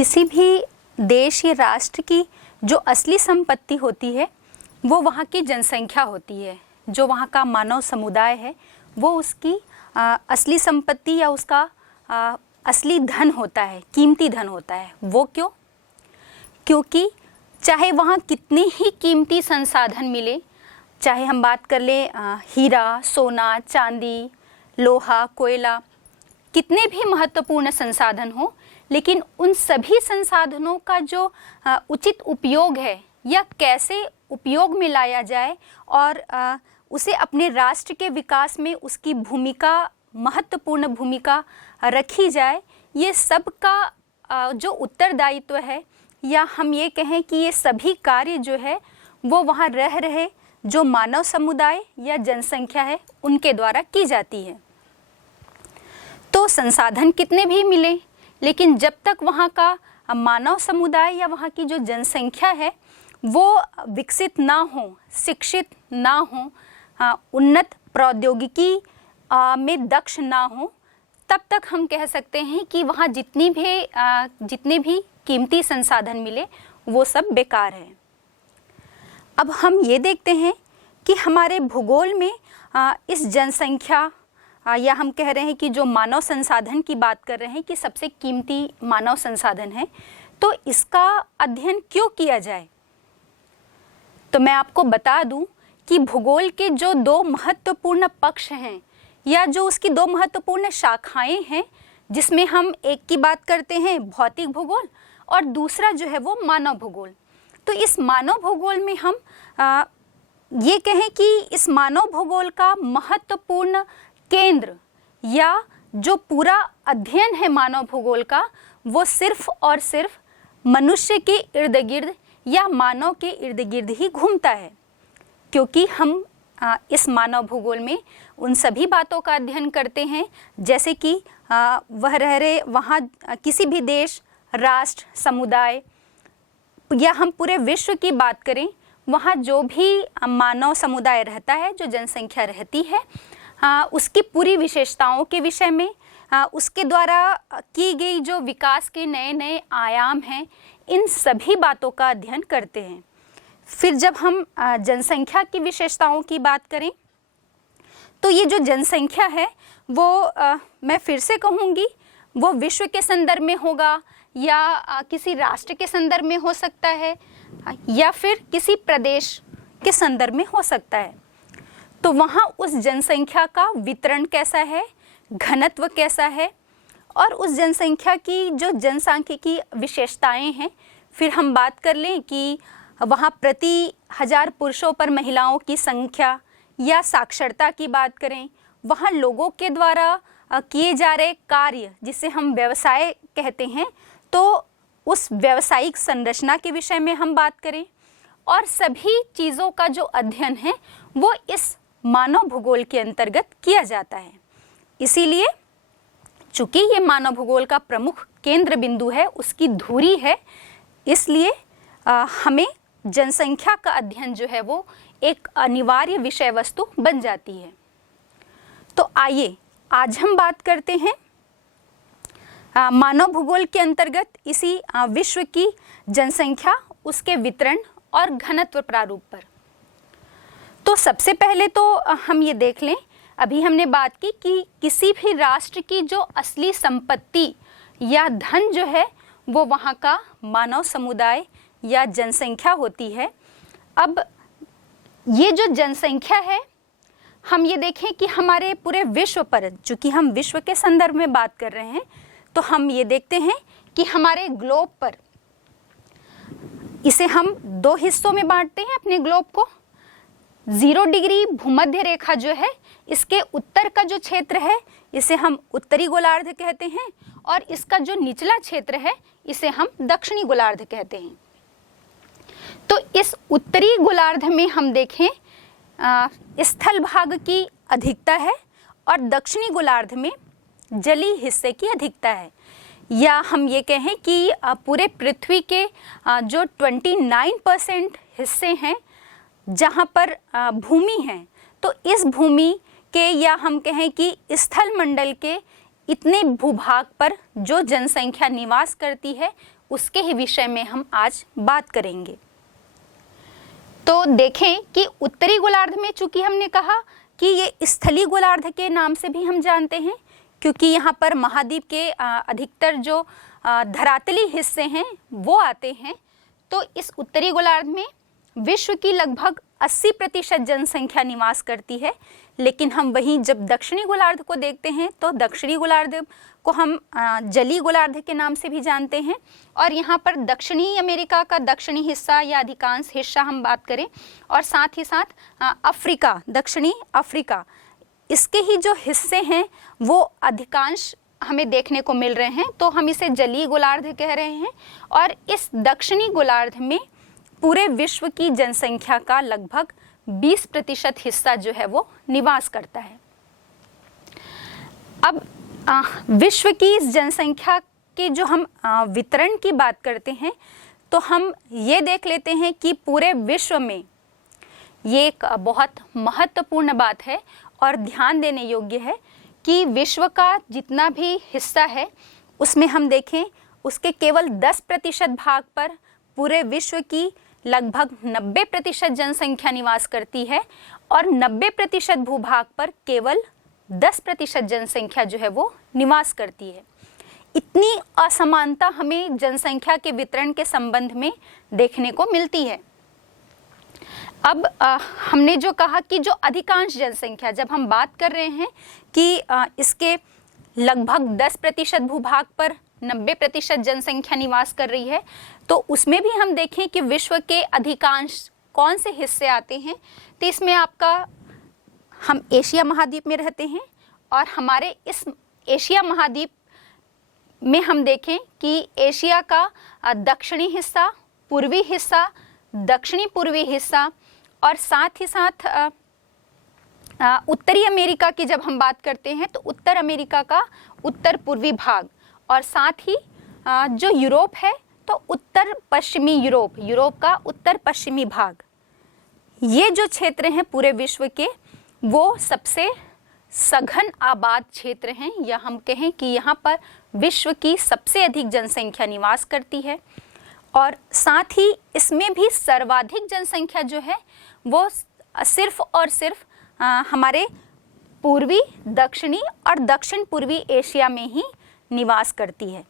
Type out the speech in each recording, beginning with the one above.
किसी भी देश या राष्ट्र की जो असली संपत्ति होती है वो वहाँ की जनसंख्या होती है। जो वहाँ का मानव समुदाय है वो उसकी असली संपत्ति या उसका असली धन होता है, कीमती धन होता है। वो क्यों? क्योंकि चाहे वहाँ कितने ही कीमती संसाधन मिले, चाहे हम बात कर लें हीरा, सोना, चांदी, लोहा, कोयला, कितने भी महत्वपूर्ण संसाधन हो, लेकिन उन सभी संसाधनों का जो उचित उपयोग है या कैसे उपयोग में लाया जाए और उसे अपने राष्ट्र के विकास में उसकी भूमिका, महत्वपूर्ण भूमिका रखी जाए, ये सब का जो उत्तरदायित्व है या हम ये कहें कि ये सभी कार्य जो है वो वहाँ रह रहे जो मानव समुदाय या जनसंख्या है उनके द्वारा की जाती है। तो संसाधन कितने भी मिले, लेकिन जब तक वहाँ का मानव समुदाय या वहाँ की जो जनसंख्या है वो विकसित ना हो, शिक्षित ना हो, उन्नत प्रौद्योगिकी में दक्ष ना हो, तब तक हम कह सकते हैं कि वहाँ जितने भी कीमती संसाधन मिले वो सब बेकार है। अब हम ये देखते हैं कि हमारे भूगोल में इस जनसंख्या या हम कह रहे हैं कि जो मानव संसाधन की बात कर रहे हैं कि सबसे कीमती मानव संसाधन है, तो इसका अध्ययन क्यों किया जाए। तो मैं आपको बता दूं कि भूगोल के जो दो महत्वपूर्ण पक्ष हैं या जो उसकी दो महत्वपूर्ण शाखाएं हैं, जिसमें हम एक की बात करते हैं भौतिक भूगोल और दूसरा जो है वो मानव भूगोल। तो इस मानव भूगोल में हम ये कहें कि इस मानव भूगोल का महत्वपूर्ण केंद्र या जो पूरा अध्ययन है मानव भूगोल का वो सिर्फ और सिर्फ मनुष्य के इर्द गिर्द या मानव के इर्द गिर्द ही घूमता है, क्योंकि हम इस मानव भूगोल में उन सभी बातों का अध्ययन करते हैं जैसे कि वह रह रहे वहाँ किसी भी देश, राष्ट्र, समुदाय या हम पूरे विश्व की बात करें, वहाँ जो भी मानव समुदाय रहता है, जो जनसंख्या रहती है, उसकी पूरी विशेषताओं के विषय में, उसके द्वारा की गई जो विकास के नए नए आयाम हैं, इन सभी बातों का अध्ययन करते हैं। फिर जब हम जनसंख्या की विशेषताओं की बात करें तो ये जो जनसंख्या है वो मैं फिर से कहूँगी वो विश्व के संदर्भ में होगा या किसी राष्ट्र के संदर्भ में हो सकता है या फिर किसी प्रदेश के संदर्भ में हो सकता है। तो वहाँ उस जनसंख्या का वितरण कैसा है, घनत्व कैसा है और उस जनसंख्या की जो जनसांख्यिकी विशेषताएं हैं। फिर हम बात कर लें कि वहाँ प्रति 1000 पुरुषों पर महिलाओं की संख्या या साक्षरता की बात करें, वहाँ लोगों के द्वारा किए जा रहे कार्य जिसे हम व्यवसाय कहते हैं, तो उस व्यावसायिक संरचना के विषय में हम बात करें और सभी चीज़ों का जो अध्ययन है वो इस मानव भूगोल के अंतर्गत किया जाता है। इसीलिए चूँकि ये मानव भूगोल का प्रमुख केंद्र बिंदु है, उसकी धुरी है, इसलिए हमें जनसंख्या का अध्ययन जो है वो एक अनिवार्य विषय वस्तु बन जाती है। तो आइए आज हम बात करते हैं मानव भूगोल के अंतर्गत इसी विश्व की जनसंख्या, उसके वितरण और घनत्व प्रारूप पर। तो सबसे पहले तो हम ये देख लें, अभी हमने बात की कि किसी भी राष्ट्र की जो असली संपत्ति या धन जो है वो वहाँ का मानव समुदाय या जनसंख्या होती है। अब ये जो जनसंख्या है, हम ये देखें कि हमारे पूरे विश्व पर, चूँकि हम विश्व के संदर्भ में बात कर रहे हैं, तो हम ये देखते हैं कि हमारे ग्लोब पर, इसे हम दो हिस्सों में बांटते हैं अपने ग्लोब को। 0 डिग्री भूमध्य रेखा जो है, इसके उत्तर का जो क्षेत्र है इसे हम उत्तरी गोलार्ध कहते हैं और इसका जो निचला क्षेत्र है इसे हम दक्षिणी गोलार्ध कहते हैं। तो इस उत्तरी गोलार्ध में हम देखें स्थल भाग की अधिकता है और दक्षिणी गोलार्ध में जलीय हिस्से की अधिकता है, या हम ये कहें कि पूरे पृथ्वी के जो 29% हिस्से हैं जहाँ पर भूमि है, तो इस भूमि के या हम कहें कि स्थल मंडल के इतने भूभाग पर जो जनसंख्या निवास करती है उसके ही विषय में हम आज बात करेंगे। तो देखें कि उत्तरी गोलार्ध में, चूंकि हमने कहा कि ये स्थलीय गोलार्ध के नाम से भी हम जानते हैं, क्योंकि यहाँ पर महाद्वीप के अधिकतर जो धरातली हिस्से हैं वो आते हैं। तो इस उत्तरी गोलार्ध में विश्व की लगभग 80% जनसंख्या निवास करती है। लेकिन हम वहीं जब दक्षिणी गोलार्ध को देखते हैं तो दक्षिणी गोलार्ध को हम जलीय गोलार्ध के नाम से भी जानते हैं। और यहाँ पर दक्षिणी अमेरिका का दक्षिणी हिस्सा या अधिकांश हिस्सा हम बात करें, और साथ ही साथ अफ्रीका, दक्षिणी अफ्रीका, इसके ही जो हिस्से हैं वो अधिकांश हमें देखने को मिल रहे हैं। तो हम इसे जलीय गोलार्ध कह रहे हैं। और इस दक्षिणी गोलार्ध में पूरे विश्व की जनसंख्या का लगभग 20% हिस्सा जो है वो निवास करता है। अब विश्व की इस जनसंख्या के जो हम वितरण की बात करते हैं तो हम ये देख लेते हैं कि पूरे विश्व में ये एक बहुत महत्वपूर्ण बात है और ध्यान देने योग्य है कि विश्व का जितना भी हिस्सा है उसमें हम देखें उसके केवल 10% भाग पर पूरे विश्व की लगभग 90% जनसंख्या निवास करती है, और 90% भूभाग पर केवल 10% जनसंख्या जो है वो निवास करती है। इतनी असमानता हमें जनसंख्या के वितरण के संबंध में देखने को मिलती है। अब हमने जो कहा कि जो अधिकांश जनसंख्या, जब हम बात कर रहे हैं कि इसके लगभग 10% भूभाग पर 90% जनसंख्या निवास कर रही है, तो उसमें भी हम देखें कि विश्व के अधिकांश कौन से हिस्से आते हैं। तो इसमें आपका, हम एशिया महाद्वीप में रहते हैं, और हमारे इस एशिया महाद्वीप में हम देखें कि एशिया का दक्षिणी हिस्सा, पूर्वी हिस्सा, दक्षिणी पूर्वी हिस्सा, और साथ ही साथ उत्तरी अमेरिका की जब हम बात करते हैं तो उत्तर अमेरिका का उत्तर पूर्वी भाग, और साथ ही जो यूरोप है तो उत्तर पश्चिमी यूरोप, यूरोप का उत्तर पश्चिमी भाग, ये जो क्षेत्र हैं पूरे विश्व के वो सबसे सघन आबाद क्षेत्र हैं, या हम कहें कि यहाँ पर विश्व की सबसे अधिक जनसंख्या निवास करती है। और साथ ही इसमें भी सर्वाधिक जनसंख्या जो है वो सिर्फ और सिर्फ हमारे पूर्वी, दक्षिणी और दक्षिण पूर्वी एशिया में ही निवास करती है।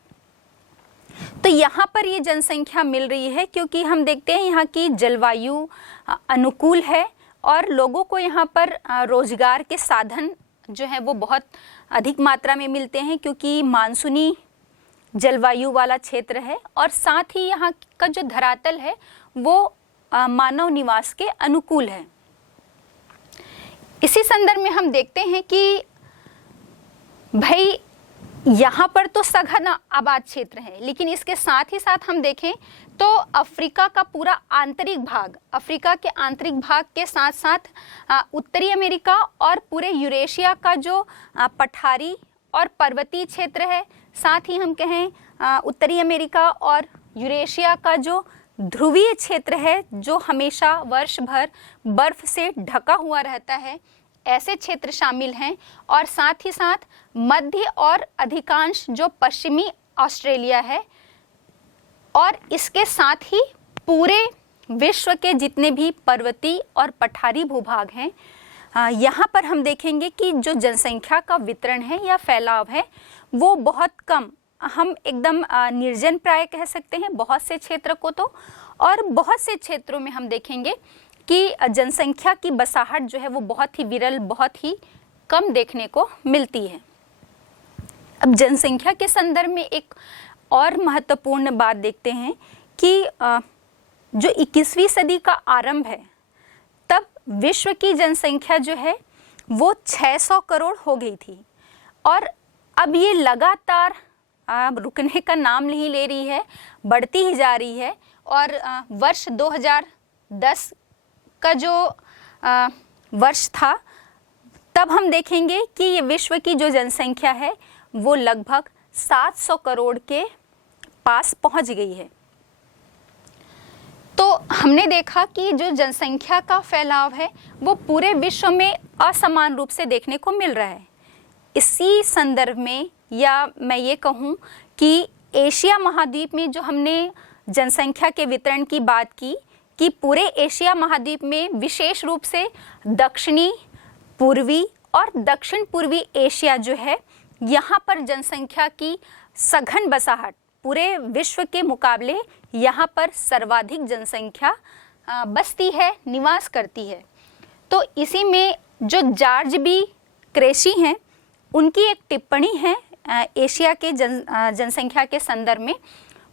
तो यहाँ पर ये जनसंख्या मिल रही है क्योंकि हम देखते हैं यहाँ की जलवायु अनुकूल है, और लोगों को यहाँ पर रोजगार के साधन जो है वो बहुत अधिक मात्रा में मिलते हैं, क्योंकि मानसूनी जलवायु वाला क्षेत्र है, और साथ ही यहाँ का जो धरातल है वो मानव निवास के अनुकूल है। इसी संदर्भ में हम देखते हैं कि भाई यहाँ पर तो सघन आबाद क्षेत्र है, लेकिन इसके साथ ही साथ हम देखें तो अफ्रीका का पूरा आंतरिक भाग, अफ्रीका के आंतरिक भाग के साथ साथ उत्तरी अमेरिका और पूरे यूरेशिया का जो पठारी और पर्वतीय क्षेत्र है, साथ ही हम कहें उत्तरी अमेरिका और यूरेशिया का जो ध्रुवीय क्षेत्र है जो हमेशा वर्ष भर बर्फ से ढका हुआ रहता है, ऐसे क्षेत्र शामिल हैं। और साथ ही साथ मध्य और अधिकांश जो पश्चिमी ऑस्ट्रेलिया है, और इसके साथ ही पूरे विश्व के जितने भी पर्वतीय और पठारी भूभाग हैं, यहाँ पर हम देखेंगे कि जो जनसंख्या का वितरण है या फैलाव है वो बहुत कम, हम एकदम निर्जन प्राय कह सकते हैं बहुत से क्षेत्र को तो, और बहुत से क्षेत्रों में हम देखेंगे कि जनसंख्या की बसाहट जो है वो बहुत ही विरल, बहुत ही कम देखने को मिलती है। अब जनसंख्या के संदर्भ में एक और महत्वपूर्ण बात देखते हैं कि जो 21वीं सदी का आरंभ है तब विश्व की जनसंख्या जो है वो 600 करोड़ हो गई थी, और अब ये लगातार रुकने का नाम नहीं ले रही है, बढ़ती ही जा रही है। और वर्ष 2010 का जो वर्ष था तब हम देखेंगे कि ये विश्व की जो जनसंख्या है वो लगभग 700 करोड़ के पास पहुंच गई है। तो हमने देखा कि जो जनसंख्या का फैलाव है वो पूरे विश्व में असमान रूप से देखने को मिल रहा है। इसी संदर्भ में, या मैं ये कहूँ कि एशिया महाद्वीप में जो हमने जनसंख्या के वितरण की बात की कि पूरे एशिया महाद्वीप में विशेष रूप से दक्षिणी, पूर्वी और दक्षिण पूर्वी एशिया जो है, यहाँ पर जनसंख्या की सघन बसाहट पूरे विश्व के मुकाबले यहाँ पर सर्वाधिक जनसंख्या बसती है, निवास करती है। तो इसी में जो जॉर्ज बी क्रेशी हैं, उनकी एक टिप्पणी है एशिया के जनसंख्या के संदर्भ में।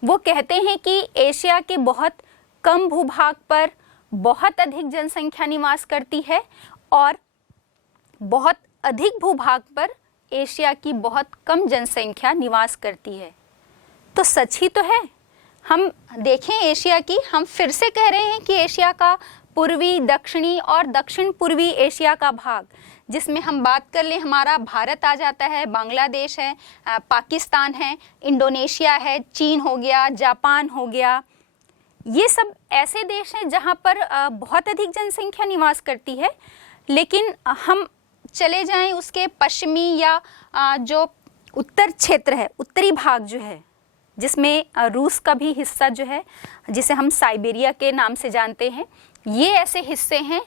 वो कहते हैं कि एशिया के बहुत कम भूभाग पर बहुत अधिक जनसंख्या निवास करती है और बहुत अधिक भूभाग पर एशिया की बहुत कम जनसंख्या निवास करती है। तो सच ही तो है। हम देखें एशिया की, हम फिर से कह रहे हैं कि एशिया का पूर्वी, दक्षिणी और दक्षिण पूर्वी एशिया का भाग, जिसमें हम बात कर लें, हमारा भारत आ जाता है, बांग्लादेश है, पाकिस्तान है, इंडोनेशिया है, चीन हो गया, जापान हो गया। ये सब ऐसे देश हैं जहाँ पर बहुत अधिक जनसंख्या निवास करती है। लेकिन हम चले जाएं उसके पश्चिमी या जो उत्तर क्षेत्र है, उत्तरी भाग जो है, जिसमें रूस का भी हिस्सा जो है, जिसे हम साइबेरिया के नाम से जानते हैं, ये ऐसे हिस्से हैं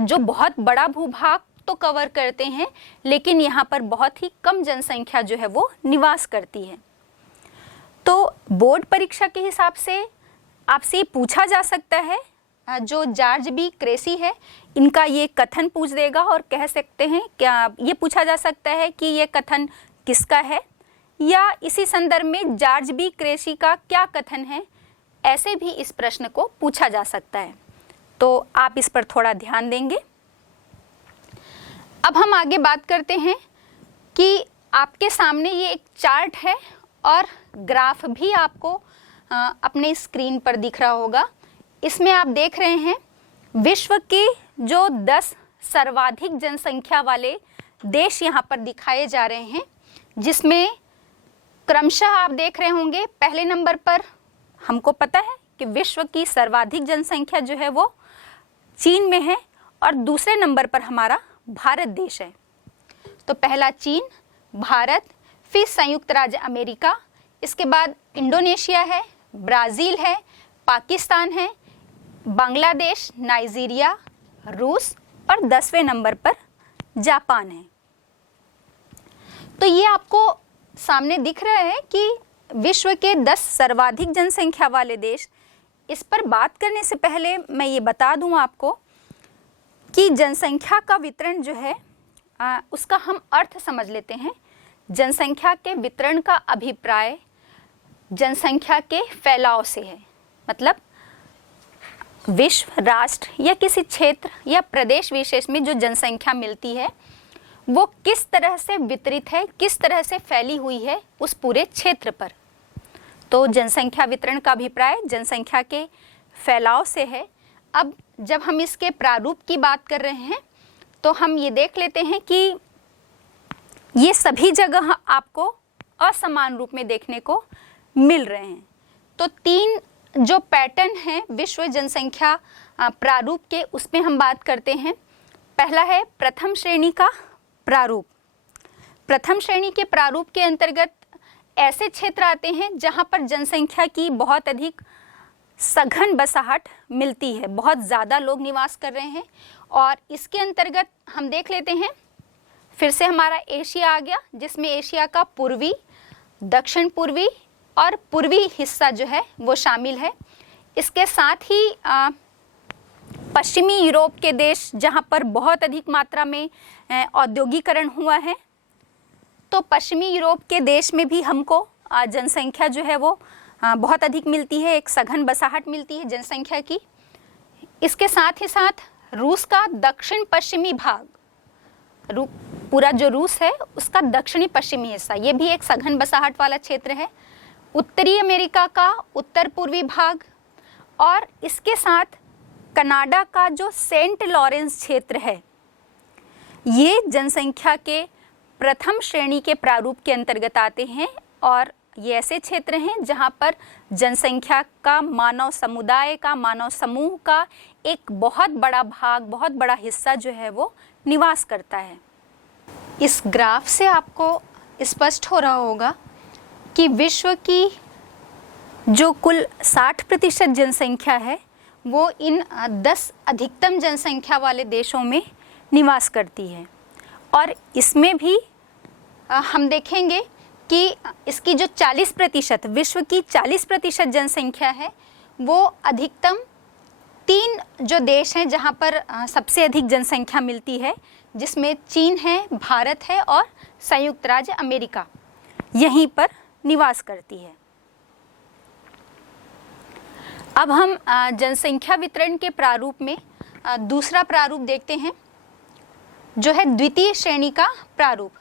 जो बहुत बड़ा भूभाग तो कवर करते हैं, लेकिन यहाँ पर बहुत ही कम जनसंख्या जो है वो निवास करती है। तो बोर्ड परीक्षा के हिसाब से आपसे पूछा जा सकता है, जो जॉर्ज बी क्रेसी है, इनका ये कथन पूछ देगा और कह सकते हैं, क्या ये पूछा जा सकता है कि ये कथन किसका है, या इसी संदर्भ में जॉर्ज बी क्रेसी का क्या कथन है, ऐसे भी इस प्रश्न को पूछा जा सकता है। तो आप इस पर थोड़ा ध्यान देंगे। अब हम आगे बात करते हैं कि आपके सामने ये एक चार्ट है और ग्राफ भी आपको अपने स्क्रीन पर दिख रहा होगा। इसमें आप देख रहे हैं विश्व के जो 10 सर्वाधिक जनसंख्या वाले देश यहाँ पर दिखाए जा रहे हैं, जिसमें क्रमशः आप देख रहे होंगे पहले नंबर पर हमको पता है कि विश्व की सर्वाधिक जनसंख्या जो है वो चीन में है और दूसरे नंबर पर हमारा भारत देश है। तो पहला चीन, भारत, फिर संयुक्त राज्य अमेरिका, इसके बाद इंडोनेशिया है, ब्राज़ील है, पाकिस्तान है, बांग्लादेश, नाइजीरिया, रूस और 10वें नंबर पर जापान है। तो ये आपको सामने दिख रहा है कि विश्व के 10 सर्वाधिक जनसंख्या वाले देश। इस पर बात करने से पहले मैं ये बता दूं आपको कि जनसंख्या का वितरण जो है उसका हम अर्थ समझ लेते हैं। जनसंख्या के वितरण का अभिप्राय जनसंख्या के फैलाव से है, मतलब विश्व, राष्ट्र या किसी क्षेत्र या प्रदेश विशेष में जो जनसंख्या मिलती है वो किस तरह से वितरित है, किस तरह से फैली हुई है उस पूरे क्षेत्र पर। तो जनसंख्या वितरण का अभिप्राय जनसंख्या के फैलाव से है। अब जब हम इसके प्रारूप की बात कर रहे हैं तो हम ये देख लेते हैं कि ये सभी जगह आपको असमान रूप में देखने को मिल रहे हैं। तो 3 जो पैटर्न हैं विश्व जनसंख्या प्रारूप के, उसमें हम बात करते हैं। पहला है प्रथम श्रेणी का प्रारूप। प्रथम श्रेणी के प्रारूप के अंतर्गत ऐसे क्षेत्र आते हैं जहां पर जनसंख्या की बहुत अधिक सघन बसाहट मिलती है, बहुत ज़्यादा लोग निवास कर रहे हैं। और इसके अंतर्गत हम देख लेते हैं, फिर से हमारा एशिया आ गया, जिसमें एशिया का पूर्वी, दक्षिण पूर्वी और पूर्वी हिस्सा जो है वो शामिल है। इसके साथ ही पश्चिमी यूरोप के देश, जहाँ पर बहुत अधिक मात्रा में औद्योगिकरण हुआ है, तो पश्चिमी यूरोप के देश में भी हमको जनसंख्या जो है वो बहुत अधिक मिलती है, एक सघन बसाहट मिलती है जनसंख्या की। इसके साथ ही साथ रूस का दक्षिण पश्चिमी भाग, पूरा जो रूस है उसका दक्षिणी पश्चिमी हिस्सा, ये भी एक सघन बसाहट वाला क्षेत्र है। उत्तरी अमेरिका का उत्तर पूर्वी भाग और इसके साथ कनाडा का जो सेंट लॉरेंस क्षेत्र है, ये जनसंख्या के प्रथम श्रेणी के प्रारूप के अंतर्गत आते हैं। और ये ऐसे क्षेत्र हैं जहाँ पर जनसंख्या का, मानव समुदाय का, मानव समूह का एक बहुत बड़ा भाग, बहुत बड़ा हिस्सा जो है वो निवास करता है। इस ग्राफ से आपको स्पष्ट हो रहा होगा कि विश्व की जो कुल 60% जनसंख्या है वो इन 10 अधिकतम जनसंख्या वाले देशों में निवास करती है। और इसमें भी हम देखेंगे कि इसकी जो 40%, विश्व की 40% जनसंख्या है, वो अधिकतम 3 जो देश हैं जहाँ पर सबसे अधिक जनसंख्या मिलती है, जिसमें चीन है, भारत है और संयुक्त राज्य अमेरिका, यहीं पर निवास करती है। अब हम जनसंख्या वितरण के प्रारूप में दूसरा प्रारूप देखते हैं, जो है द्वितीय श्रेणी का प्रारूप।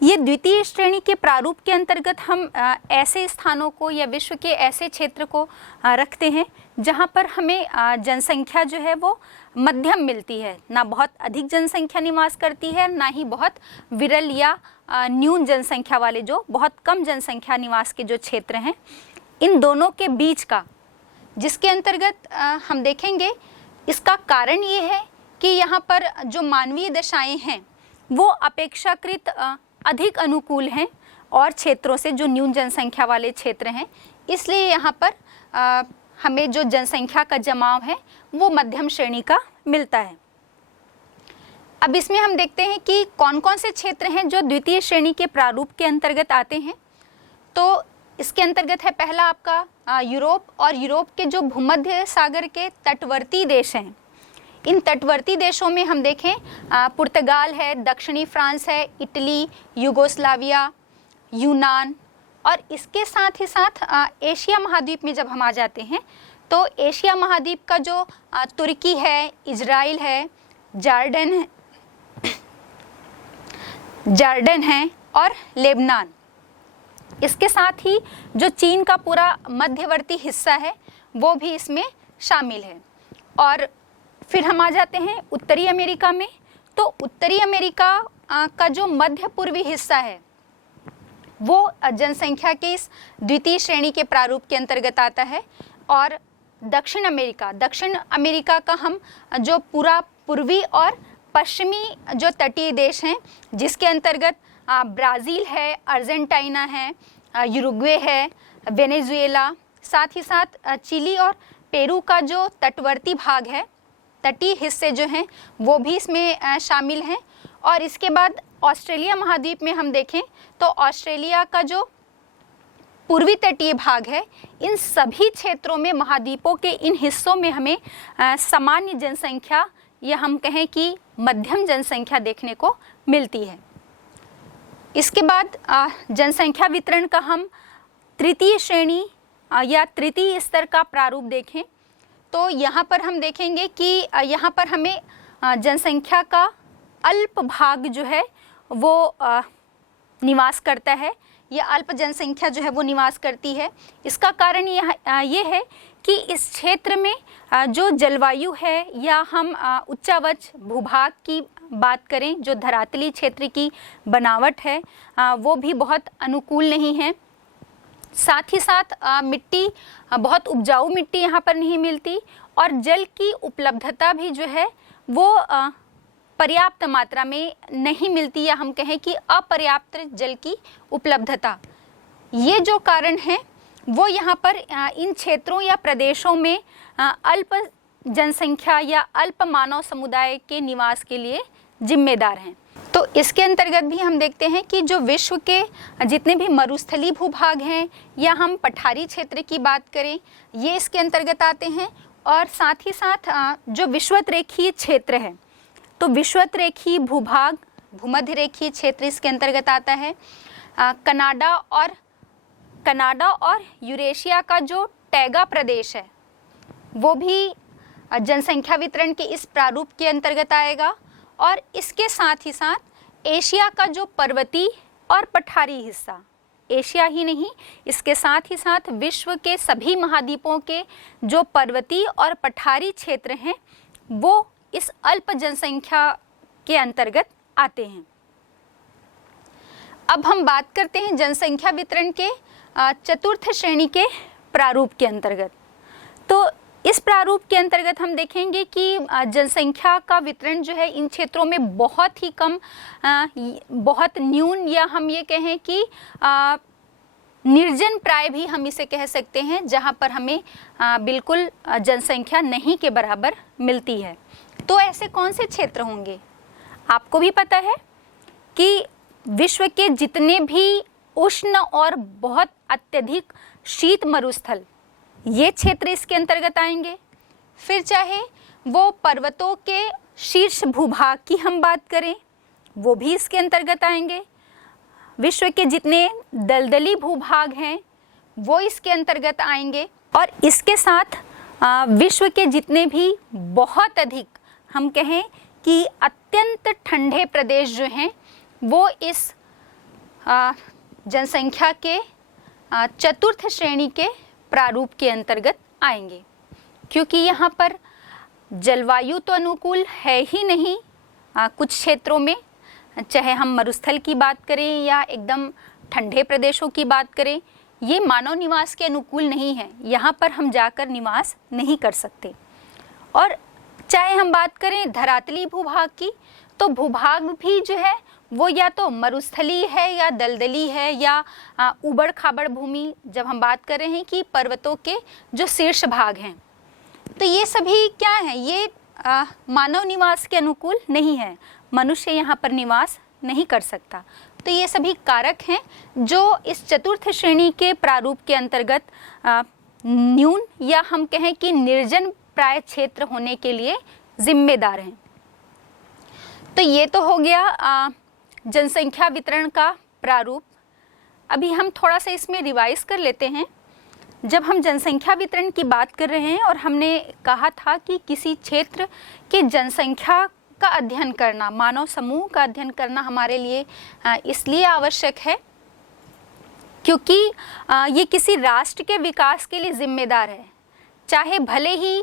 ये द्वितीय श्रेणी के प्रारूप के अंतर्गत हम ऐसे स्थानों को या विश्व के ऐसे क्षेत्र को रखते हैं जहाँ पर हमें जनसंख्या जो है वो मध्यम मिलती है, ना बहुत अधिक जनसंख्या निवास करती है, ना ही बहुत विरल या न्यून जनसंख्या वाले जो बहुत कम जनसंख्या निवास के जो क्षेत्र हैं, इन दोनों के बीच का, जिसके अंतर्गत हम देखेंगे इसका कारण ये है कि यहाँ पर जो मानवीय दशाएं हैं वो अपेक्षाकृत अधिक अनुकूल हैं और क्षेत्रों से जो न्यून जनसंख्या वाले क्षेत्र हैं, इसलिए यहाँ पर हमें जो जनसंख्या का जमाव है वो मध्यम श्रेणी का मिलता है। अब इसमें हम देखते हैं कि कौन कौन से क्षेत्र हैं जो द्वितीय श्रेणी के प्रारूप के अंतर्गत आते हैं। तो इसके अंतर्गत है पहला आपका यूरोप, और यूरोप के जो भूमध्य सागर के तटवर्ती देश हैं, इन तटवर्ती देशों में हम देखें पुर्तगाल है, दक्षिणी फ्रांस है, इटली, यूगोस्लाविया, यूनान, और इसके साथ ही साथ एशिया महाद्वीप में जब हम आ जाते हैं तो एशिया महाद्वीप का जो तुर्की है, इजराइल है, जॉर्डन है और लेबनान, इसके साथ ही जो चीन का पूरा मध्यवर्ती हिस्सा है वो भी इसमें शामिल है। और फिर हम आ जाते हैं उत्तरी अमेरिका में। तो उत्तरी अमेरिका का जो मध्य पूर्वी हिस्सा है वो जनसंख्या के इस द्वितीय श्रेणी के प्रारूप के अंतर्गत आता है। और दक्षिण अमेरिका का हम जो पूरा पूर्वी और पश्चिमी जो तटीय देश हैं, जिसके अंतर्गत ब्राज़ील है, अर्जेंटीना है, यूरुग्वे है, वेनेजुएला, साथ ही साथ चिली और पेरू का जो तटवर्ती भाग है, तटीय हिस्से जो हैं वो भी इसमें शामिल हैं। और इसके बाद ऑस्ट्रेलिया महाद्वीप में हम देखें तो ऑस्ट्रेलिया का जो पूर्वी तटीय भाग है, इन सभी क्षेत्रों में, महाद्वीपों के इन हिस्सों में हमें सामान्य जनसंख्या या हम कहें कि मध्यम जनसंख्या देखने को मिलती है। इसके बाद जनसंख्या वितरण का हम तृतीय श्रेणी या तृतीय स्तर का प्रारूप देखें तो यहाँ पर हम देखेंगे कि यहाँ पर हमें जनसंख्या का अल्प भाग जो है वो निवास करता है, या अल्प जनसंख्या जो है वो निवास करती है। इसका कारण ये है कि इस क्षेत्र में जो जलवायु है, या हम उच्चावच भूभाग की बात करें, जो धरातली क्षेत्र की बनावट है वो भी बहुत अनुकूल नहीं है। साथ ही साथ मिट्टी, बहुत उपजाऊ मिट्टी यहाँ पर नहीं मिलती, और जल की उपलब्धता भी जो है वो पर्याप्त मात्रा में नहीं मिलती, या हम कहें कि अपर्याप्त जल की उपलब्धता। ये जो कारण है वो यहाँ पर इन क्षेत्रों या प्रदेशों में अल्प जनसंख्या या अल्प मानव समुदाय के निवास के लिए जिम्मेदार हैं। तो इसके अंतर्गत भी हम देखते हैं कि जो विश्व के जितने भी मरुस्थलीय भूभाग हैं या हम पठारी क्षेत्र की बात करें, ये इसके अंतर्गत आते हैं। और साथ ही साथ जो विषुवत रेखीय क्षेत्र है, तो विषुवत रेखीय भूभाग, भूमध्य रेखीय क्षेत्र इसके अंतर्गत आता है। कनाडा और यूरेशिया का जो टैगा प्रदेश है वो भी जनसंख्या वितरण के इस प्रारूप के अंतर्गत आएगा। और इसके साथ ही साथ एशिया का जो पर्वतीय और पठारी हिस्सा, एशिया ही नहीं, इसके साथ ही साथ विश्व के सभी महाद्वीपों के जो पर्वतीय और पठारी क्षेत्र हैं वो इस अल्प जनसंख्या के अंतर्गत आते हैं। अब हम बात करते हैं जनसंख्या वितरण के चतुर्थ श्रेणी के प्रारूप के अंतर्गत। तो इस प्रारूप के अंतर्गत हम देखेंगे कि जनसंख्या का वितरण जो है इन क्षेत्रों में बहुत ही कम, बहुत न्यून, या हम ये कहें कि निर्जन प्राय भी हम इसे कह सकते हैं, जहाँ पर हमें बिल्कुल जनसंख्या नहीं के बराबर मिलती है। तो ऐसे कौन से क्षेत्र होंगे? आपको भी पता है कि विश्व के जितने भी उष्ण और बहुत अत्यधिक शीत मरुस्थल, ये क्षेत्र इसके अंतर्गत आएंगे। फिर चाहे वो पर्वतों के शीर्ष भूभाग की हम बात करें, वो भी इसके अंतर्गत आएंगे। विश्व के जितने दलदली भूभाग हैं वो इसके अंतर्गत आएंगे। और इसके साथ विश्व के जितने भी बहुत अधिक, हम कहें कि अत्यंत ठंडे प्रदेश जो हैं, वो इस जनसंख्या के चतुर्थ श्रेणी के प्रारूप के अंतर्गत आएंगे। क्योंकि यहाँ पर जलवायु तो अनुकूल है ही नहीं, कुछ क्षेत्रों में, चाहे हम मरुस्थल की बात करें या एकदम ठंडे प्रदेशों की बात करें, ये मानव निवास के अनुकूल नहीं है। यहाँ पर हम जाकर निवास नहीं कर सकते। और चाहे हम बात करें धरातली भूभाग की, तो भूभाग भी जो है वो या तो मरुस्थली है या दलदली है या उबड़ खाबड़ भूमि, जब हम बात कर रहे हैं कि पर्वतों के जो शीर्ष भाग हैं, तो ये सभी क्या है, ये मानव निवास के अनुकूल नहीं है। मनुष्य यहाँ पर निवास नहीं कर सकता। तो ये सभी कारक हैं जो इस चतुर्थ श्रेणी के प्रारूप के अंतर्गत न्यून या हम कहें कि निर्जन प्राय क्षेत्र होने के लिए जिम्मेदार हैं। तो ये तो हो गया जनसंख्या वितरण का प्रारूप। अभी हम थोड़ा सा इसमें रिवाइज कर लेते हैं। जब हम जनसंख्या वितरण की बात कर रहे हैं और हमने कहा था कि किसी क्षेत्र की जनसंख्या का अध्ययन करना, मानव समूह का अध्ययन करना हमारे लिए इसलिए आवश्यक है क्योंकि ये किसी राष्ट्र के विकास के लिए जिम्मेदार है। चाहे भले ही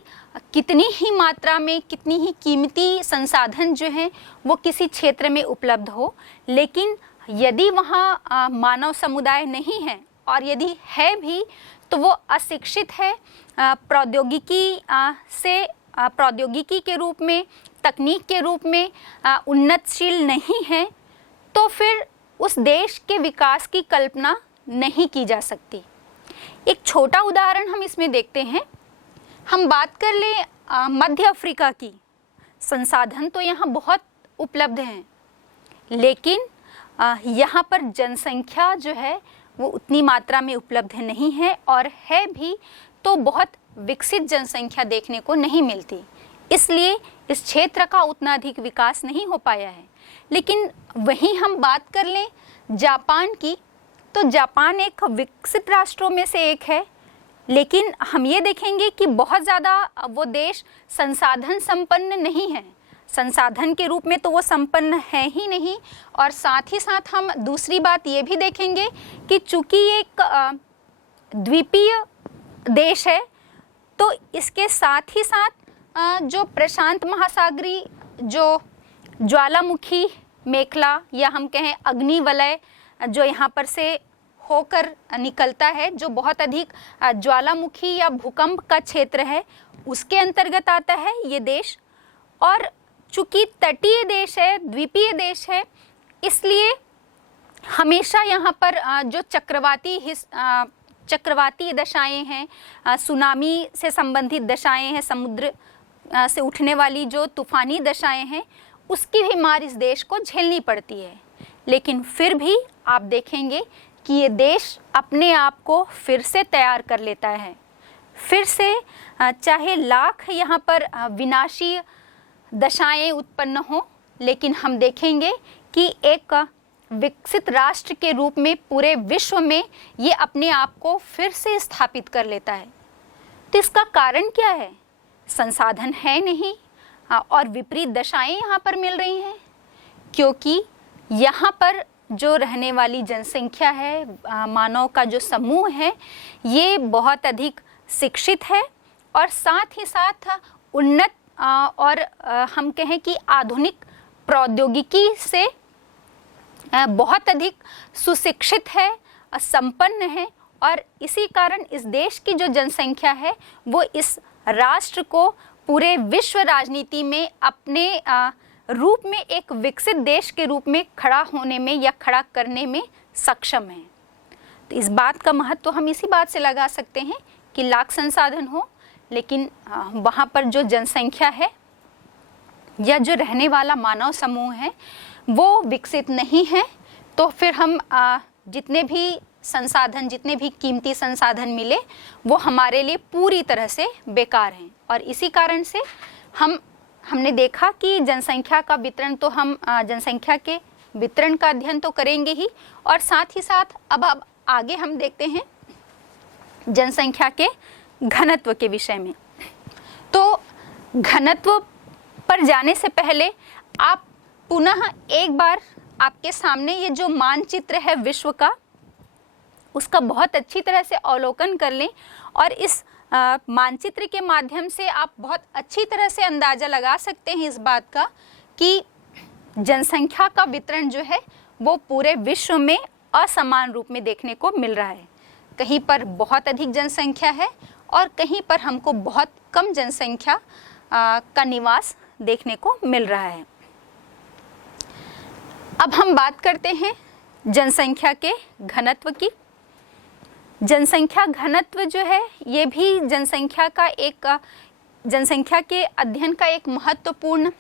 कितनी ही मात्रा में, कितनी ही कीमती संसाधन जो हैं वो किसी क्षेत्र में उपलब्ध हो, लेकिन यदि वहाँ मानव समुदाय नहीं है और यदि है भी तो वो अशिक्षित है, प्रौद्योगिकी के रूप में, तकनीक के रूप में उन्नतशील नहीं है, तो फिर उस देश के विकास की कल्पना नहीं की जा सकती। एक छोटा उदाहरण हम इसमें देखते हैं। हम बात कर ले मध्य अफ्रीका की। संसाधन तो यहाँ बहुत उपलब्ध हैं, लेकिन यहाँ पर जनसंख्या जो है वो उतनी मात्रा में उपलब्ध नहीं है, और है भी तो बहुत विकसित जनसंख्या देखने को नहीं मिलती। इसलिए इस क्षेत्र का उतना अधिक विकास नहीं हो पाया है। लेकिन वहीं हम बात कर लें जापान की, तो जापान एक विकसित राष्ट्रों में से एक है, लेकिन हम ये देखेंगे कि बहुत ज़्यादा वो देश संसाधन संपन्न नहीं है। संसाधन के रूप में तो वो संपन्न है ही नहीं, और साथ ही साथ हम दूसरी बात ये भी देखेंगे कि चूंकि एक द्वीपीय देश है, तो इसके साथ ही साथ जो प्रशांत महासागरी जो ज्वालामुखी मेखला या हम कहें अग्निवलय जो यहाँ पर से होकर निकलता है, जो बहुत अधिक ज्वालामुखी या भूकंप का क्षेत्र है, उसके अंतर्गत आता है ये देश। और चूंकि तटीय देश है, द्वीपीय देश है, इसलिए हमेशा यहाँ पर जो चक्रवाती दशाएं हैं, सुनामी से संबंधित दशाएं हैं, समुद्र से उठने वाली जो तूफानी दशाएं हैं, उसकी भी मार इस देश को झेलनी पड़ती है। लेकिन फिर भी आप देखेंगे कि ये देश अपने आप को फिर से तैयार कर लेता है। फिर से चाहे लाख यहाँ पर विनाशी दशाएं उत्पन्न हो, लेकिन हम देखेंगे कि एक विकसित राष्ट्र के रूप में पूरे विश्व में ये अपने आप को फिर से स्थापित कर लेता है। तो इसका कारण क्या है? संसाधन है नहीं और विपरीत दशाएं यहाँ पर मिल रही हैं, क्योंकि यहाँ पर जो रहने वाली जनसंख्या है, मानव का जो समूह है, ये बहुत अधिक शिक्षित है और साथ ही साथ उन्नत और हम कहें कि आधुनिक प्रौद्योगिकी से बहुत अधिक सुशिक्षित है, संपन्न है। और इसी कारण इस देश की जो जनसंख्या है वो इस राष्ट्र को पूरे विश्व राजनीति में अपने रूप में एक विकसित देश के रूप में खड़ा होने में या खड़ा करने में सक्षम है। तो इस बात का महत्व हम इसी बात से लगा सकते हैं कि लाख संसाधन हो, लेकिन वहाँ पर जो जनसंख्या है या जो रहने वाला मानव समूह है वो विकसित नहीं है, तो फिर हम जितने भी संसाधन, जितने भी कीमती संसाधन मिले वो हमारे लिए पूरी तरह से बेकार हैं। और इसी कारण से हमने देखा कि जनसंख्या का वितरण, तो हम जनसंख्या के वितरण का अध्ययन तो करेंगे ही, और साथ ही साथ अब आगे हम देखते हैं जनसंख्या के घनत्व के विषय में। तो घनत्व पर जाने से पहले आप पुनः एक बार आपके सामने ये जो मानचित्र है विश्व का, उसका बहुत अच्छी तरह से अवलोकन कर लें, और इस मानचित्र के माध्यम से आप बहुत अच्छी तरह से अंदाज़ा लगा सकते हैं इस बात का कि जनसंख्या का वितरण जो है वो पूरे विश्व में असमान रूप में देखने को मिल रहा है। कहीं पर बहुत अधिक जनसंख्या है और कहीं पर हमको बहुत कम जनसंख्या का निवास देखने को मिल रहा है। अब हम बात करते हैं जनसंख्या के घनत्व की। जनसंख्या घनत्व जो है ये भी जनसंख्या के अध्ययन का एक महत्वपूर्ण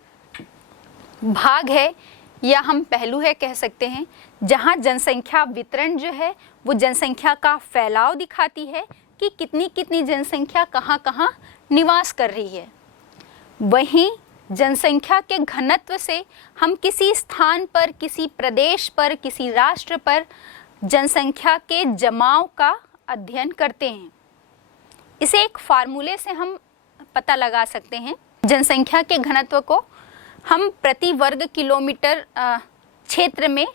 भाग है, या हम पहलू है कह सकते हैं, जहाँ जनसंख्या वितरण जो है वो जनसंख्या का फैलाव दिखाती है कि कितनी कितनी जनसंख्या कहाँ कहाँ निवास कर रही है। वहीं जनसंख्या के घनत्व से हम किसी स्थान पर, किसी प्रदेश पर, किसी राष्ट्र पर जनसंख्या के जमाव का अध्ययन करते हैं। इसे एक फार्मूले से हम पता लगा सकते हैं। जनसंख्या के घनत्व को हम प्रति वर्ग किलोमीटर क्षेत्र में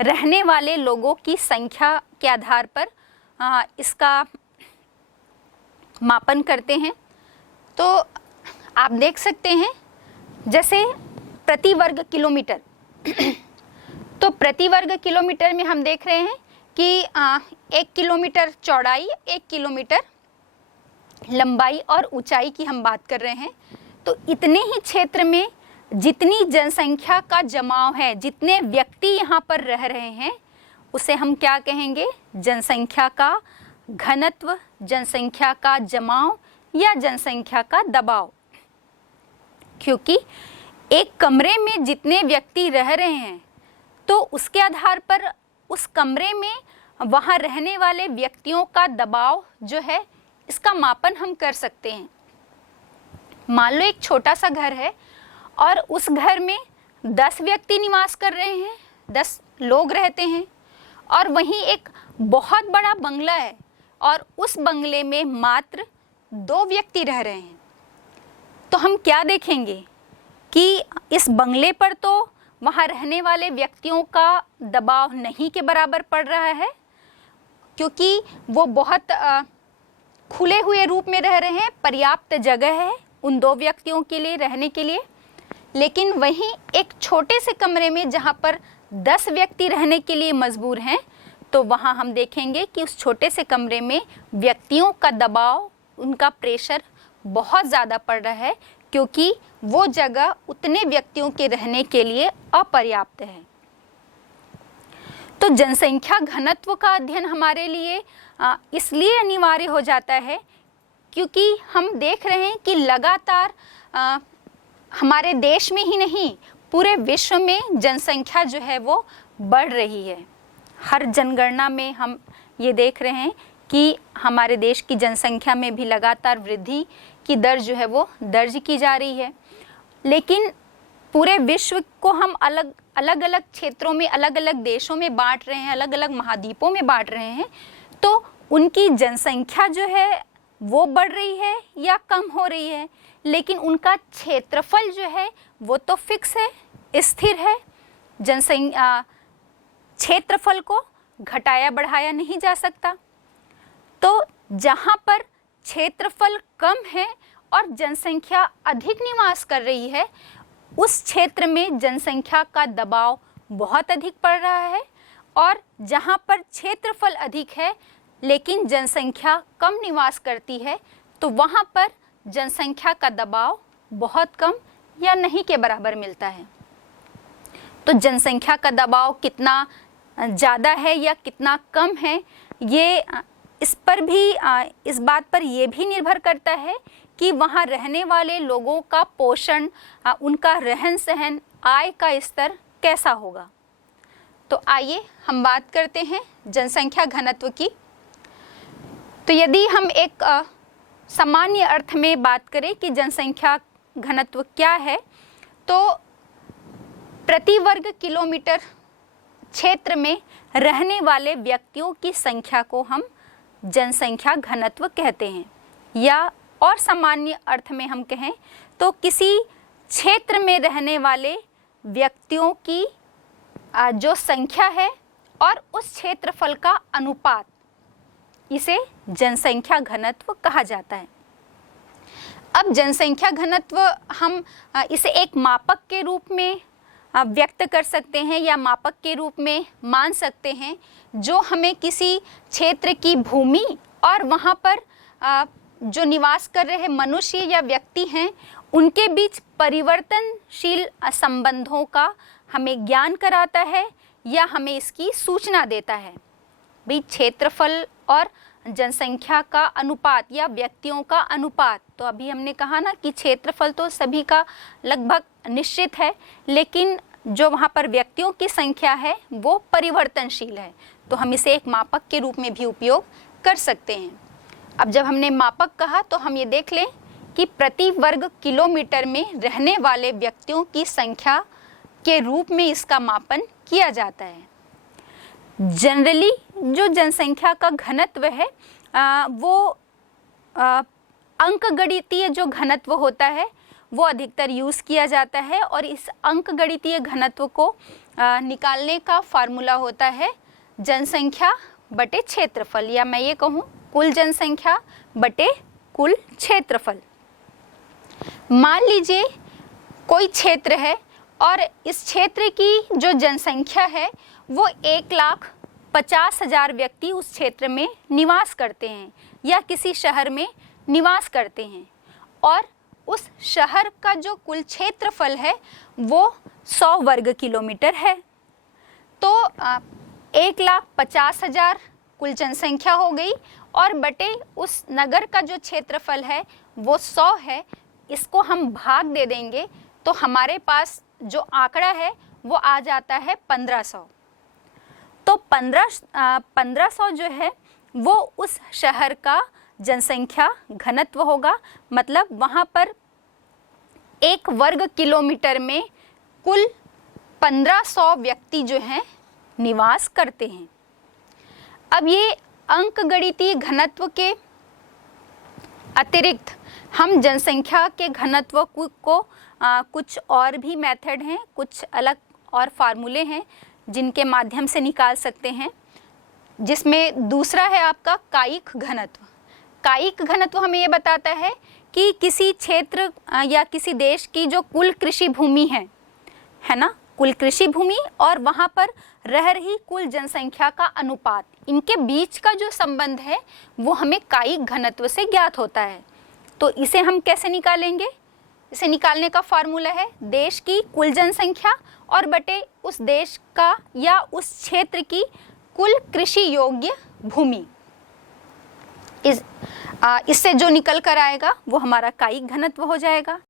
रहने वाले लोगों की संख्या के आधार पर इसका मापन करते हैं। तो आप देख सकते हैं जैसे प्रति वर्ग किलोमीटर तो प्रति वर्ग किलोमीटर में हम देख रहे हैं कि 1 किलोमीटर चौड़ाई, 1 किलोमीटर लंबाई और ऊंचाई की हम बात कर रहे हैं। तो इतने ही क्षेत्र में जितनी जनसंख्या का जमाव है, जितने व्यक्ति यहाँ पर रह रहे हैं, उसे हम क्या कहेंगे? जनसंख्या का घनत्व, जनसंख्या का जमाव या जनसंख्या का दबाव। क्योंकि एक कमरे में जितने व्यक्ति रह रहे हैं तो उसके आधार पर उस कमरे में वहाँ रहने वाले व्यक्तियों का दबाव जो है इसका मापन हम कर सकते हैं। मान लो एक छोटा सा घर है और उस घर में 10 व्यक्ति निवास कर रहे हैं, 10 लोग रहते हैं, और वहीं एक बहुत बड़ा बंगला है और उस बंगले में मात्र 2 व्यक्ति रह रहे हैं। तो हम क्या देखेंगे कि इस बंगले पर तो वहाँ रहने वाले व्यक्तियों का दबाव नहीं के बराबर पड़ रहा है, क्योंकि वो बहुत खुले हुए रूप में रह रहे हैं, पर्याप्त जगह है उन 2 व्यक्तियों के लिए रहने के लिए। लेकिन वहीं एक छोटे से कमरे में जहाँ पर 10 व्यक्ति रहने के लिए मजबूर हैं, तो वहाँ हम देखेंगे कि उस छोटे से कमरे में व्यक्तियों का दबाव, उनका प्रेशर बहुत ज़्यादा पड़ रहा है, क्योंकि वो जगह उतने व्यक्तियों के रहने के लिए अपर्याप्त है। तो जनसंख्या घनत्व का अध्ययन हमारे लिए इसलिए अनिवार्य हो जाता है क्योंकि हम देख रहे हैं कि लगातार हमारे देश में ही नहीं, पूरे विश्व में जनसंख्या जो है वो बढ़ रही है। हर जनगणना में हम ये देख रहे हैं कि हमारे देश की जनसंख्या में भी लगातार वृद्धि की दर जो है वो दर्ज की जा रही है। लेकिन पूरे विश्व को हम अलग अलग क्षेत्रों में, अलग अलग देशों में बांट रहे हैं, अलग अलग महाद्वीपों में बांट रहे हैं, तो उनकी जनसंख्या जो है वो बढ़ रही है या कम हो रही है, लेकिन उनका क्षेत्रफल जो है वो तो फिक्स है, स्थिर है। क्षेत्रफल को घटाया बढ़ाया नहीं जा सकता। तो जहाँ पर क्षेत्रफल कम है और जनसंख्या अधिक निवास कर रही है, उस क्षेत्र में जनसंख्या का दबाव बहुत अधिक पड़ रहा है, और जहाँ पर क्षेत्रफल अधिक है लेकिन जनसंख्या कम निवास करती है, तो वहाँ पर जनसंख्या का दबाव बहुत कम या नहीं के बराबर मिलता है। तो जनसंख्या का दबाव कितना ज़्यादा है या कितना कम है, ये इस पर भी इस बात पर ये भी निर्भर करता है कि वहाँ रहने वाले लोगों का पोषण, उनका रहन सहन, आय का स्तर कैसा होगा। तो आइए हम बात करते हैं जनसंख्या घनत्व की। तो यदि हम एक सामान्य अर्थ में बात करें कि जनसंख्या घनत्व क्या है, तो प्रति वर्ग किलोमीटर क्षेत्र में रहने वाले व्यक्तियों की संख्या को हम जनसंख्या घनत्व कहते हैं। या और सामान्य अर्थ में हम कहें तो किसी क्षेत्र में रहने वाले व्यक्तियों की जो संख्या है और उस क्षेत्रफल का अनुपात, इसे जनसंख्या घनत्व कहा जाता है। अब जनसंख्या घनत्व हम इसे एक मापक के रूप में व्यक्त कर सकते हैं या मापक के रूप में मान सकते हैं, जो हमें किसी क्षेत्र की भूमि और वहाँ पर जो निवास कर रहे मनुष्य या व्यक्ति हैं उनके बीच परिवर्तनशील संबंधों का हमें ज्ञान कराता है या हमें इसकी सूचना देता है। भाई क्षेत्रफल और जनसंख्या का अनुपात या व्यक्तियों का अनुपात, तो अभी हमने कहा ना कि क्षेत्रफल तो सभी का लगभग निश्चित है, लेकिन जो वहाँ पर व्यक्तियों की संख्या है वो परिवर्तनशील है, तो हम इसे एक मापक के रूप में भी उपयोग कर सकते हैं। अब जब हमने मापक कहा तो हम ये देख लें कि प्रति वर्ग किलोमीटर में रहने वाले व्यक्तियों की संख्या के रूप में इसका मापन किया जाता है। जनरली जो जनसंख्या का घनत्व है वो अंकगणितीय जो घनत्व होता है वो अधिकतर यूज़ किया जाता है, और इस अंकगणितीय घनत्व को निकालने का फार्मूला होता है जनसंख्या बटे क्षेत्रफल, या मैं ये कहूँ कुल जनसंख्या बटे कुल क्षेत्रफल। मान लीजिए कोई क्षेत्र है और इस क्षेत्र की जो जनसंख्या है वो 1,50,000 व्यक्ति उस क्षेत्र में निवास करते हैं या किसी शहर में निवास करते हैं, और उस शहर का जो कुल क्षेत्रफल है वो 100 वर्ग किलोमीटर है। तो 1,50,000 कुल जनसंख्या हो गई और बटे उस नगर का जो क्षेत्रफल है वो 100 है, इसको हम भाग दे देंगे तो हमारे पास जो आंकड़ा है वो आ जाता है 1500। तो 1500 जो है वो उस शहर का जनसंख्या घनत्व होगा, मतलब वहाँ पर 1 वर्ग किलोमीटर में कुल 1500 व्यक्ति जो हैं निवास करते हैं। अब ये अंकगणितीय घनत्व के अतिरिक्त हम जनसंख्या के घनत्व को कुछ और भी मेथड हैं, कुछ अलग और फार्मूले हैं जिनके माध्यम से निकाल सकते हैं, जिसमें दूसरा है आपका कायिक घनत्व। कायिक घनत्व हमें ये बताता है कि किसी क्षेत्र या किसी देश की जो कुल कृषि भूमि है ना, कुल कृषि भूमि और वहाँ पर रह रही कुल जनसंख्या का अनुपात, इनके बीच का जो संबंध है वो हमें कायिक घनत्व से ज्ञात होता है। तो इसे हम कैसे निकालेंगे? इसे निकालने का फार्मूला है देश की कुल जनसंख्या और बटे उस देश का या उस क्षेत्र की कुल कृषि योग्य भूमि। इससे जो निकल कर आएगा वो हमारा कायिक घनत्व हो जाएगा।